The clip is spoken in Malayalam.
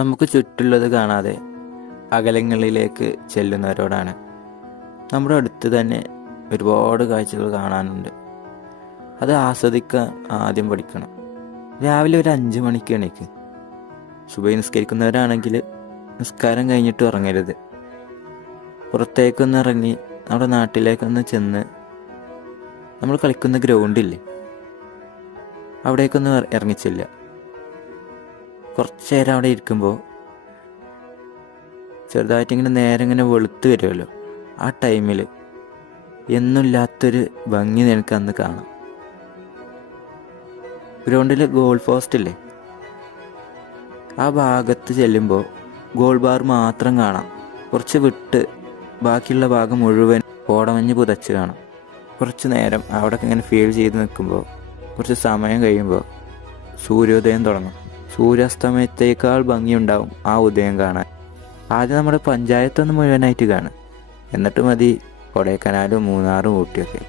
നമുക്ക് ചുറ്റുള്ളത് കാണാതെ അകലങ്ങളിലേക്ക് ചെല്ലുന്നവരോടാണ്. നമ്മുടെ അടുത്ത് തന്നെ ഒരുപാട് കാഴ്ചകൾ കാണാനുണ്ട്. അത് ആസ്വദിക്കാൻ ആദ്യം പഠിക്കണം. രാവിലെ ഒരു 5 മണിക്ക് എണീക്ക്. സുബഹി നിസ്കരിക്കുന്നവരാണെങ്കിൽ നിസ്കാരം കഴിഞ്ഞിട്ട് ഉറങ്ങരുത്. പുറത്തേക്കൊന്ന് ഇറങ്ങി നമ്മുടെ നാട്ടിലേക്കൊന്ന് ചെന്ന് നമ്മൾ കളിക്കുന്ന ഗ്രൗണ്ടില്ലേ, അവിടേക്കൊന്ന് ഇറങ്ങിച്ചില്ല. കുറച്ച് നേരം അവിടെ ഇരിക്കുമ്പോൾ ചെറുതായിട്ടിങ്ങനെ നേരെ ഇങ്ങനെ വെളുത്ത് വരുമല്ലോ, ആ ടൈമിൽ എന്നുമില്ലാത്തൊരു ഭംഗി നിനക്ക് അന്ന് കാണാം. ഗ്രൗണ്ടിൽ ഗോൾ പോസ്റ്റ് ഇല്ലേ, ആ ഭാഗത്ത് ചെല്ലുമ്പോൾ ഗോൾ ബാർ മാത്രം കാണാം. കുറച്ച് വിട്ട് ബാക്കിയുള്ള ഭാഗം മുഴുവൻ കോടമഞ്ഞ് പുതച്ച് കാണാം. കുറച്ച് നേരം അവിടെ ഇങ്ങനെ ഫീൽ ചെയ്ത് നിൽക്കുമ്പോൾ കുറച്ച് സമയം കഴിയുമ്പോൾ സൂര്യോദയം തുടങ്ങും. സൂര്യാസ്തമയത്തേക്കാൾ ഭംഗിയുണ്ടാവും ആ ഉദയം കാണാൻ. ആദ്യം നമ്മുടെ പഞ്ചായത്തൊന്ന് മുഴുവനായിട്ട് കാണും, എന്നിട്ട് മതി കൊടൈക്കനാലും മൂന്നാറും ഊട്ടിയൊക്കെ.